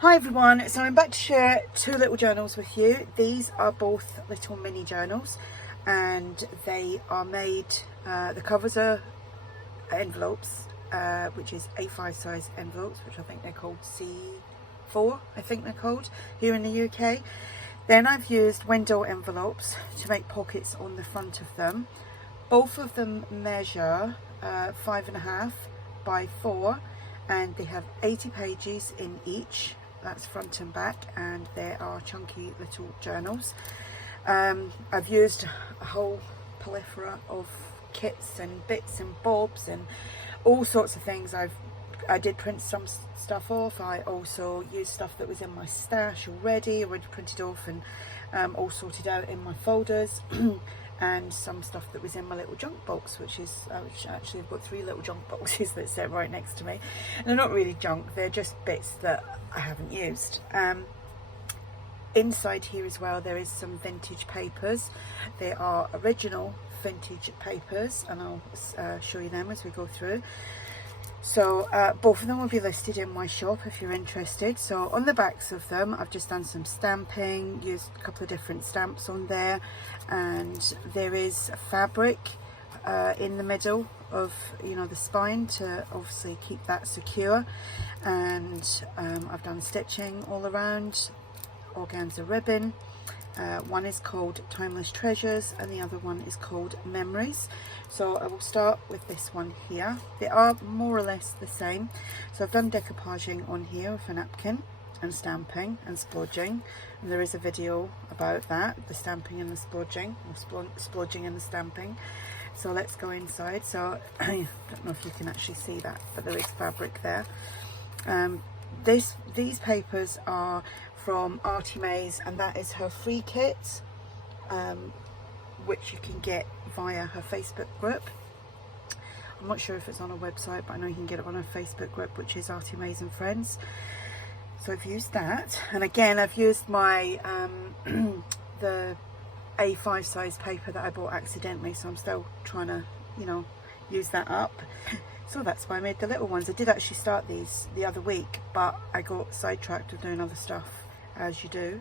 Hi everyone, so I'm back to share two little journals with you. These are both little mini journals and they are made, the covers are envelopes, which is A5 size envelopes, which I think they're called C4, I think they're called, here in the UK. Then I've used window envelopes to make pockets on the front of them. Both of them measure 5.5 by 4 and they have 80 pages in each. That's front and back, and they are chunky little journals. I've used a whole plethora of kits and bits and bobs and all sorts of things. I did print some stuff off. I also used stuff that was in my stash already printed off and all sorted out in my folders. And some stuff that was in my little junk box, which actually I've got 3 little junk boxes that sit right next to me. And they're not really junk, they're just bits that I haven't used. Inside here as well there is some vintage papers. They are original vintage papers and I'll show you them as we go through. So both of them will be listed in my shop if you're interested. So on the backs of them I've just done some stamping, used a couple of different stamps on there, and there is fabric in the middle of the spine to obviously keep that secure, and I've done stitching all around, organza ribbon. One is called Timeless Treasures and the other one is called Memories. So I will start with this one here. They are more or less the same. So I've done decoupaging on here with a napkin and stamping and splodging, and there is a video about that, the stamping and the splodging, or splodging and the stamping. So let's go inside. So I don't know if you can actually see that, but there is fabric there. These papers are from ARTYmaze, and that is her free kit, which you can get via her Facebook group. I'm not sure if it's on her website, but I know you can get it on her Facebook group, which is ARTYmaze and Friends. So I've used that, and again I've used my the A5 size paper that I bought accidentally, so I'm still trying to use that up. So that's why I made the little ones. I did actually start these the other week, but I got sidetracked with doing other stuff, as you do.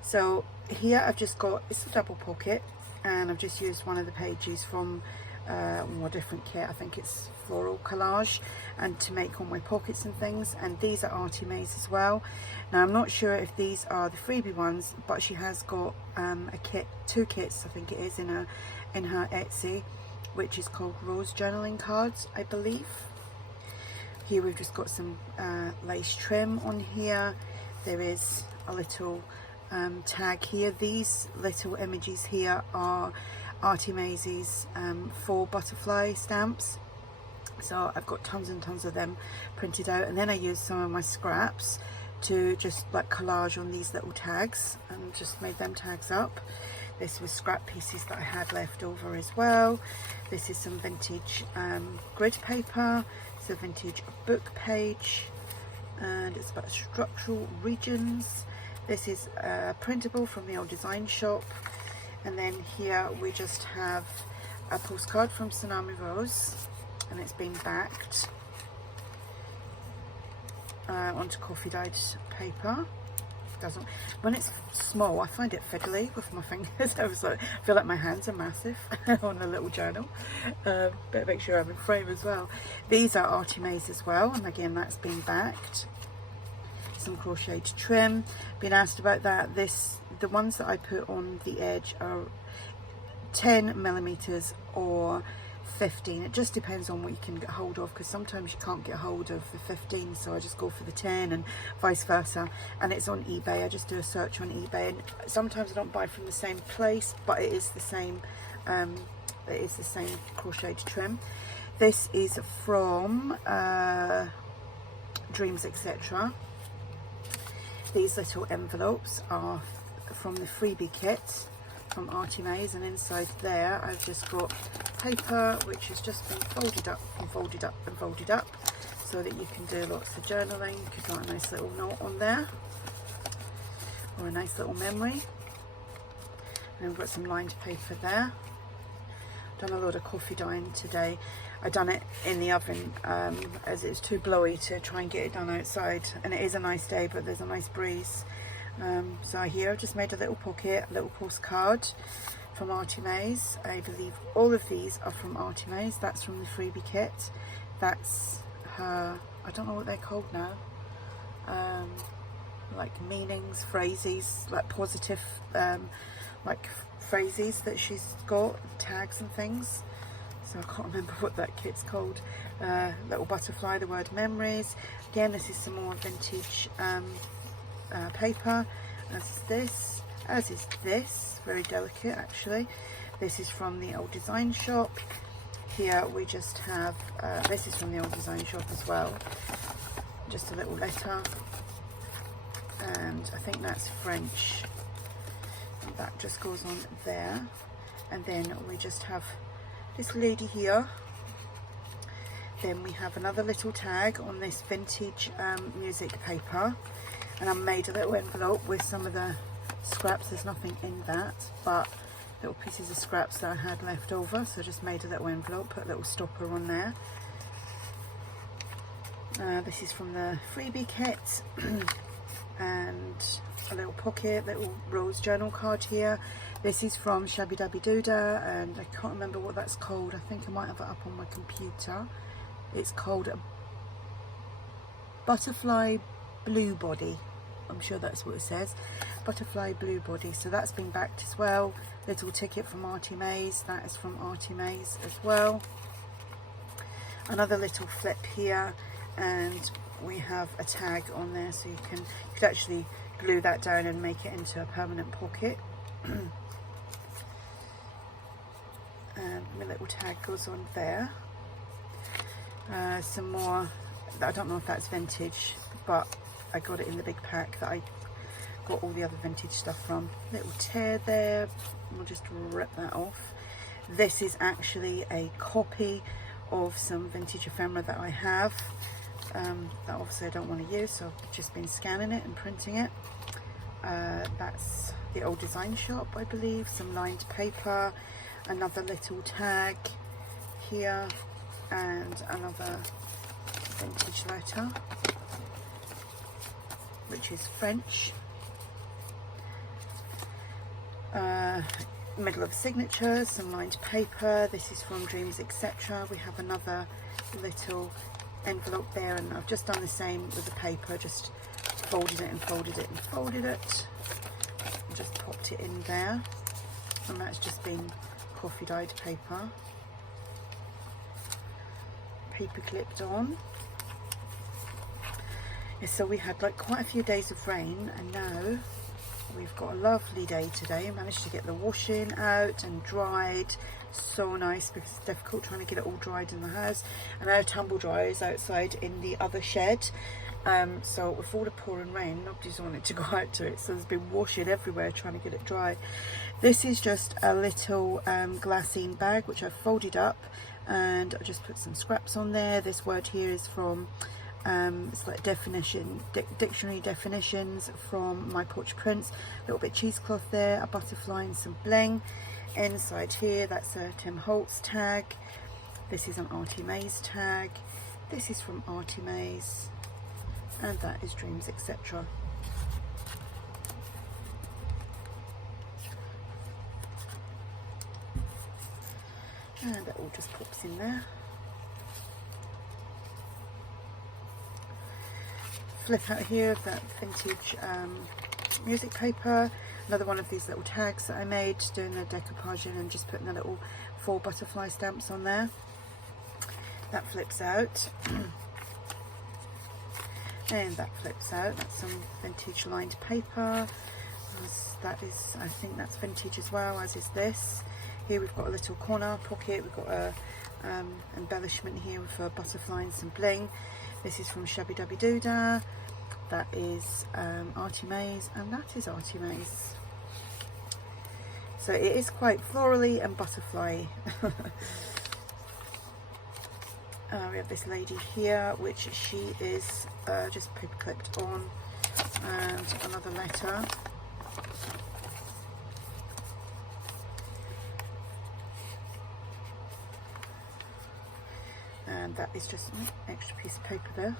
So here I've just got, it's a double pocket, and I've just used one of the pages from a more different kit. I think it's Floral Collage, and to make all my pockets and things. And these are ARTYmaze as well. Now I'm not sure if these are the freebie ones, but she has got a kit, 2 kits I think it is, in her Etsy, which is called Rose Journaling Cards, I believe. Here we've just got some lace trim on here. There is a little tag here. These little images here are ARTYmaze's 4 butterfly stamps. So I've got tons and tons of them printed out, and then I used some of my scraps to just like collage on these little tags and just made them tags up. This was scrap pieces that I had left over as well. This is some vintage grid paper. It's a vintage book page, and it's about structural regions. This is printable from the old design shop. And then here we just have a postcard from Tsunami Rose, and it's been backed onto coffee dyed paper. Doesn't, when it's small I find it fiddly with my fingers. I feel like my hands are massive on a little journal, but make sure I'm in frame as well. These are ARTYmaze as well, and again that's been backed. Some crocheted trim. Been asked about that. The ones that I put on the edge are 10mm or 15. It just depends on what you can get hold of, because sometimes you can't get hold of the 15, so I just go for the 10 and vice versa. And it's on eBay. I just do a search on eBay, and sometimes I don't buy from the same place, but it is the same crocheted trim. This is from Dreams Etc. These little envelopes are from the freebie kit from ARTYmaze, and inside there I've just got paper which has just been folded up and folded up and folded up, so that you can do lots of journaling. You could write a nice little note on there, or a nice little memory. And we've got some lined paper there. Done a lot of coffee dyeing today. I done it in the oven as it was too blowy to try and get it done outside, and it is a nice day, but there's a nice breeze. So here I've just made a little pocket, a little postcard from ARTYmaze. I believe all of these are from ARTYmaze. That's from the freebie kit. That's her, I don't know what they're called now, like meanings, phrases, like positive like phrases that she's got, tags and things. So I can't remember what that kit's called. Little butterfly, the word memories. Again, this is some more vintage paper, as is this, very delicate actually. This is from the old design shop. Here we just have, this is from the old design shop as well, just a little letter, and I think that's French, and that just goes on there. And then we just have this lady here. Then we have another little tag on this vintage music paper, and I made a little envelope with some of the scraps. There's nothing in that, but little pieces of scraps that I had left over, so I just made a little envelope, put a little stopper on there. This is from the freebie kit, and a little pocket, little rose journal card here. This is from Shabby Dabby Doodah, and I can't remember what that's called. I think I might have it up on my computer. It's called a Butterfly Blue Body. I'm sure that's what it says. Butterfly Blue Body. So that's been backed as well. Little ticket from ARTYmaze. That is from ARTYmaze as well. Another little flip here, and we have a tag on there, so you could actually glue that down and make it into a permanent pocket. And my little tag goes on there. Some more, I don't know if that's vintage, but I got it in the big pack that I got all the other vintage stuff from. Little tear there, we'll just rip that off. This is actually a copy of some vintage ephemera that I have, that obviously I don't want to use, so I've just been scanning it and printing it. That's the old design shop, I believe. Some lined paper, another little tag here, and another vintage letter, which is French. Middle of signature, some lined paper. This is from Dreams Etc. We have another little envelope there, and I've just done the same with the paper, just folded it and folded it and folded it, and just popped it in there, and that's just been coffee dyed paper clipped on. Yeah, so we had like quite a few days of rain, and now we've got a lovely day today. I managed to get the washing out and dried. So nice, because it's difficult trying to get it all dried in the house. And our tumble dryer is outside in the other shed. So with all the pouring rain, nobody's wanted to go out to it, so there's been washing everywhere trying to get it dry. This is just a little glassine bag which I've folded up, and I just put some scraps on there. This word here is from it's like dictionary definitions from My Porch Prints. A little bit of cheesecloth there, a butterfly and some bling. Inside here, that's a Tim Holtz tag. This is an ARTYmaze tag. This is from ARTYmaze, and that is Dreams Etc. And that all just pops in there. Flip out here of that vintage music paper. Another one of these little tags that I made, doing the decoupaging and just putting the little 4 butterfly stamps on there. That flips out. And that flips out. That's some vintage lined paper. That is, I think that's vintage as well, as is this. Here we've got a little corner pocket. We've got a embellishment here with a butterfly and some bling. This is from Shabby Dabby Doodah. That is ARTYmaze, and that is ARTYmaze. So it is quite florally and butterfly. We have this lady here, which she is just paper clipped on, and another letter. and that is just an extra piece of paper there.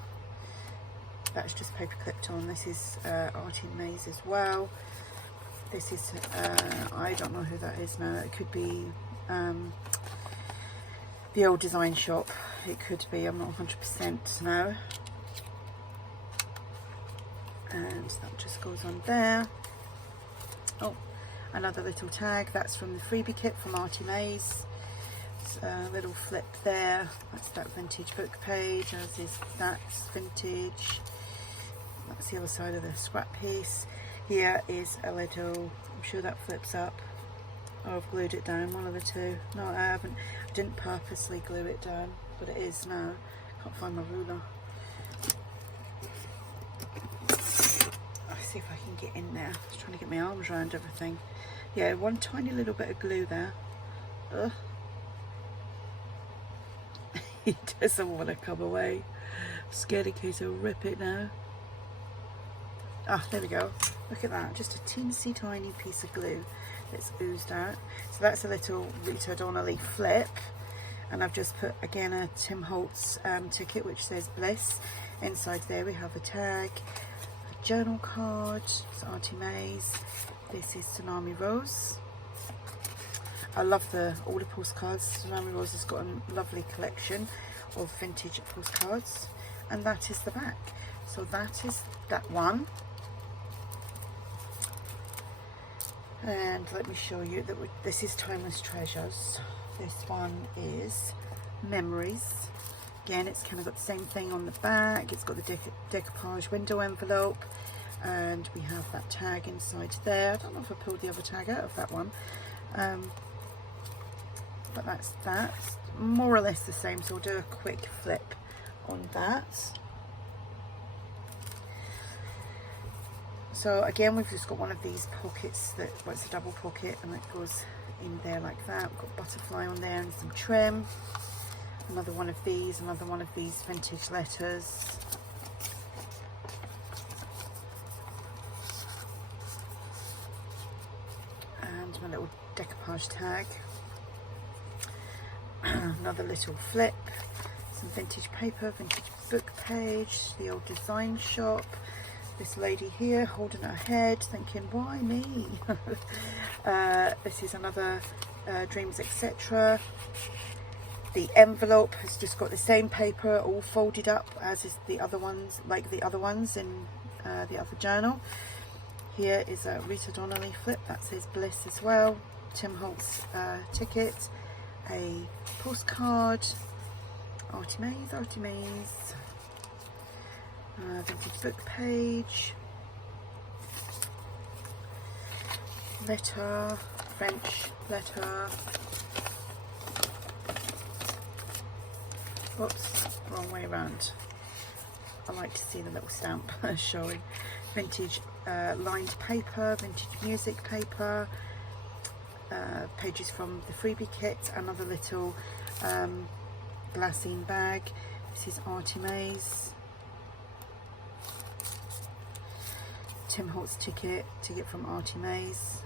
That's just paper clipped on. This is ARTYmaze as well. This is I don't know who that is now. It could be the old design shop. It could be, I'm not 100% now. And that just goes on there. Oh, another little tag. That's from the freebie kit from ARTYmaze. A little flip there. That's that vintage book page, as is that's vintage. That's the other side of the scrap piece. Here is a little, I'm sure that flips up. Oh, I've glued it down, one of the two. No, I haven't. I didn't purposely glue it down, but it is now. Can't find my ruler. Let's see if I can get in there. I was trying to get my arms around everything. Yeah, one tiny little bit of glue there. Ugh. He doesn't want to come away. I'm scared in case he'll rip it now. Ah, there we go. Look at that. Just a teensy tiny piece of glue that's oozed out. So that's a little Rita Donnelly flip. And I've just put, again, a Tim Holtz ticket which says Bliss. Inside there we have a tag, a journal card. It's ARTYmaze. This is Tsunami Rose. I love all the postcards. Tsunami Rose has got a lovely collection of vintage postcards. And that is the back. So that is that one. And let me show you that this is Timeless Treasures. This one is Memories. Again, it's kind of got the same thing on the back. It's got the decoupage window envelope, and we have that tag inside there. I don't know if I pulled the other tag out of that one, but that's more or less the same. So we'll do a quick flip on that. So again, we've just got one of these pockets that, well, it's a double pocket, and it goes in there like that. We've got butterfly on there and some trim. Another one of these vintage letters. And my little decoupage tag. Another little flip. Some vintage paper, vintage book page, the old design shop. This lady here holding her head, thinking, why me? This is another Dreams Etc. The envelope has just got the same paper, all folded up as is the other ones, like the other ones in the other journal. Here is a Rita Donnelly flip that says Bliss as well. Tim Holtz ticket, a postcard, ARTYmaze. Vintage book page, letter, French letter. Whoops, wrong way around. I like to see the little stamp showing. Vintage lined paper, vintage music paper, pages from the freebie kit, another little glassine bag. This is ARTYmaze. Tim Holtz ticket from ARTYmaze,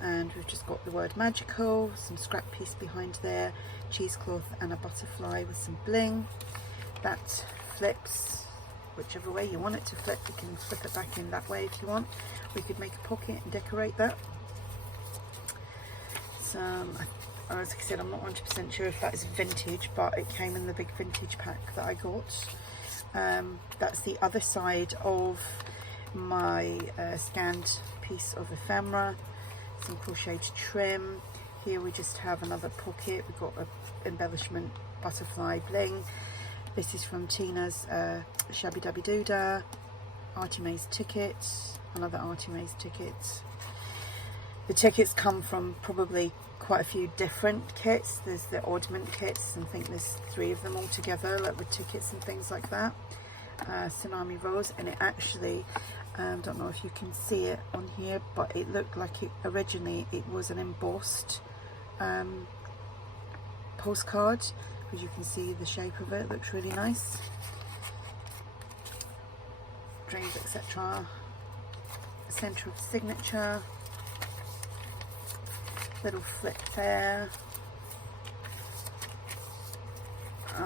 and we've just got the word magical, some scrap piece behind there, cheesecloth and a butterfly with some bling. That flips whichever way you want it to flip. You can flip it back in that way if you want. We could make a pocket and decorate that. As I said, I'm not 100% sure if that is vintage, but it came in the big vintage pack that I got. That's the other side of my scanned piece of ephemera, some crocheted trim. Here we just have another pocket. We've got a embellishment butterfly bling. This is from Tina's Shabby Dabby Doodah. ARTYmaze ticket, another ARTYmaze ticket. The tickets come from probably quite a few different kits. There's the oddment kits, and I think there's 3 of them all together, like with tickets and things like that. Tsunami Rose, and it actually, don't know if you can see it on here, but it looked like it originally was an embossed postcard, because you can see the shape of it. It looks really nice. Dreams Etc. Centre of signature, little flip there.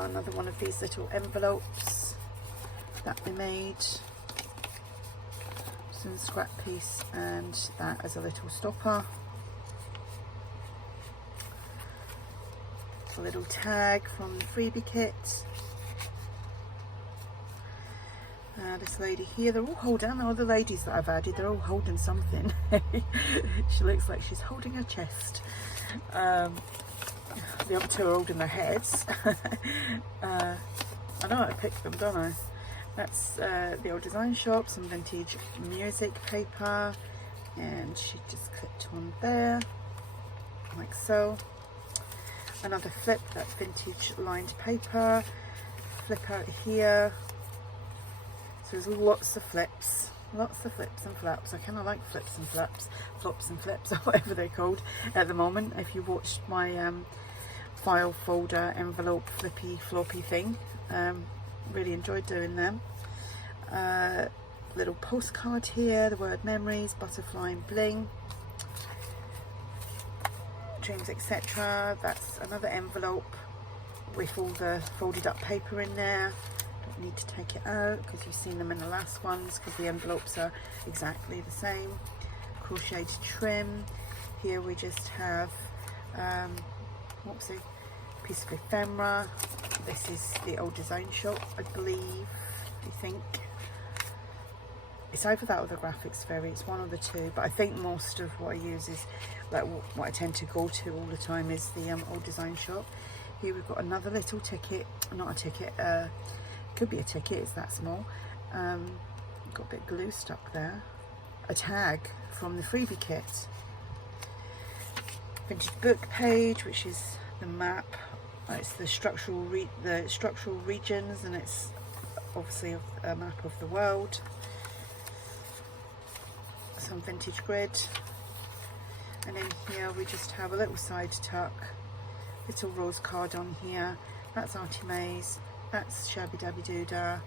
now another one of these little envelopes that we made. Some scrap piece and that as a little stopper. A little tag from the freebie kit. This lady here, they're all holding, all the ladies that I've added, they're all holding something. She looks like she's holding her chest. The other two are holding their heads. I know how to pick them, don't I? That's the old design shop, some vintage music paper, and she just clipped on there, like so. Another flip, that vintage lined paper, flip out here. So there's lots of flips and flaps. I kind of like flips and flaps, flops and flips, or whatever they're called at the moment. If you watched my file folder envelope flippy floppy thing, really enjoyed doing them. Little postcard here, the word memories, butterfly and bling, dreams, etc. That's another envelope with all the folded up paper in there. Don't need to take it out because you've seen them in the last ones, because the envelopes are exactly the same. Crocheted trim. Here we just have whoopsie, piece of ephemera. This is the old design shop, I believe. I think it's either that or the graphics fairy, it's one of the two, but I think most of what I use is like what I tend to go to all the time is the old design shop. Here we've got another little ticket, not a ticket, could be a ticket, it's that small. Got a bit of glue stuck there. A tag from the freebie kit. Vintage book page, which is the map. It's the structural regions, and it's obviously a map of the world. Some vintage grid, and in here we just have a little side tuck, little rose card on here. That's ARTYmaze, that's Shabby Dabby Doodah,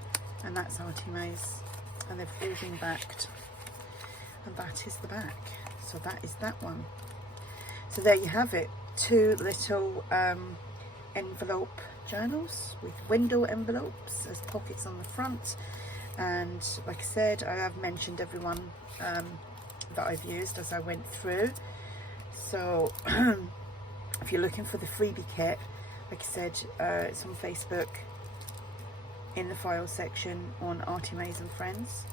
and that's ARTYmaze, and they've all been backed, and that is the back. So that is that one. So there you have it, two little envelope journals with window envelopes as pockets on the front. And like I said, I have mentioned everyone that I've used as I went through. So if you're looking for the freebie kit, like I said, it's on Facebook in the file section on ARTYmaze and Friends.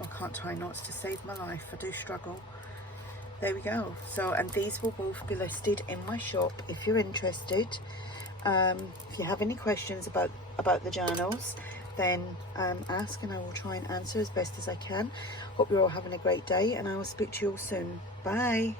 I can't tie knots to save my life, I do struggle. There we go. So, and these will both be listed in my shop if you're interested. If you have any questions about the journals, then ask and I will try and answer as best as I can. Hope you're all having a great day, and I will speak to you all soon. Bye.